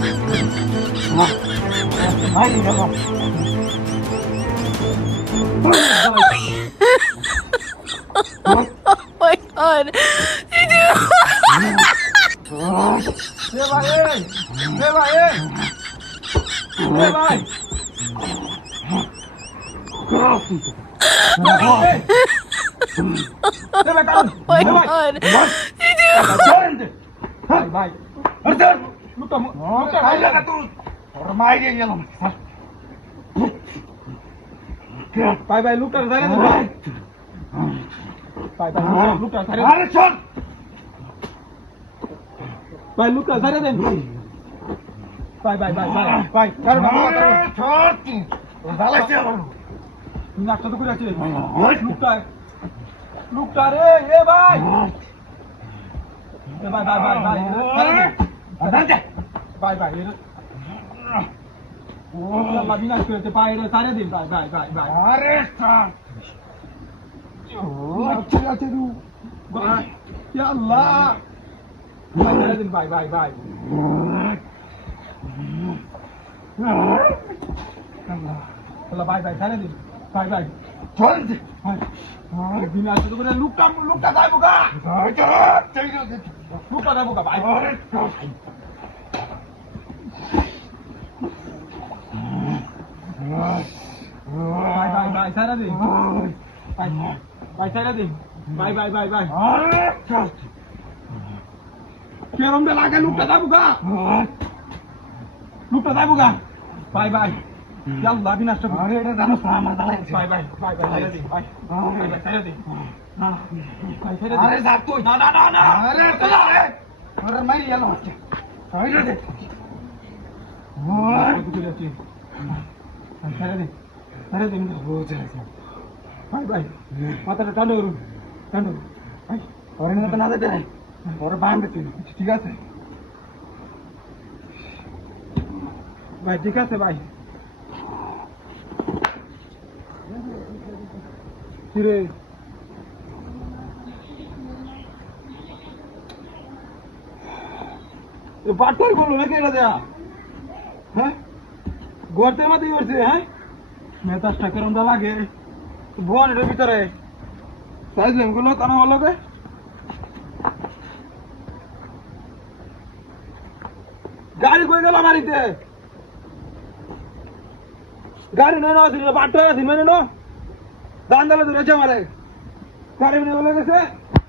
Oh my god. Oh my god. Bye bye, look at that. Bye bye, look at that. Bye, look at that. Bye bye, bye bye, bye. নাকটা তো করে আছে লুকটা রে এ ভাই এ ভাই ভাই ভাই ভাই ভাই ভাই ও আল্লাহ বিনাশ করতে পারে সারে দিন ভাই ভাই ভাই ভাই আরে স্যার ও আচ্ছা আচ্ছা রু ভাই ইয়া আল্লাহ ভাই সারে দিন ভাই ভাই ভাই আল্লাহ ভাই ভাই সারে দিন ভাই ভাই চল ভাই বিনাশ করে লুকটা যাইবো গা লুকটা যাইবো গা ভাই ভাই ভাই ভাই সারা দিন ভাই ভাই সারা দিন ভাই ভাই ভাই ভাই কেরম বে লাগে লুকটা যাইবো গা ভাই ভাই আল্লাহ বিনাশ করে এটা জানো আমার দালাই ভাই ভাই ভাই ভাই সারা দিন ভাই ভাই সারা দিন ভাই সারা দিন আরে যা তুই না না না না আরে চলা রে আরে মাই গেল হচ্ছে সাইরে দে ওই তুই যাচ্ছি সারা দিন ও চলেছে ভাই ভাই মাথাটা ঠান্ডা করুন ঠান্ডা ভাই ওরে না যেতে নাই ওরে বাঁধতে ঠিক আছে ভাই ঠিক আছে ভাই কিরে বাটই বলো নাকি এটা দেয়া হ্যাঁ গর্তে মাটি করছে হ্যাঁ মেতাজটা কেরম দা লাগে ভুয়ান এটার ভিতরে সাইজলেন গুলো কেন হলো গে গাড়ি কই গেল বাড়িতে গাড়ি নয় না বাটই আছে মেনে না দান দালে ধরেছে আমারে গাড়ি মেনে গেছে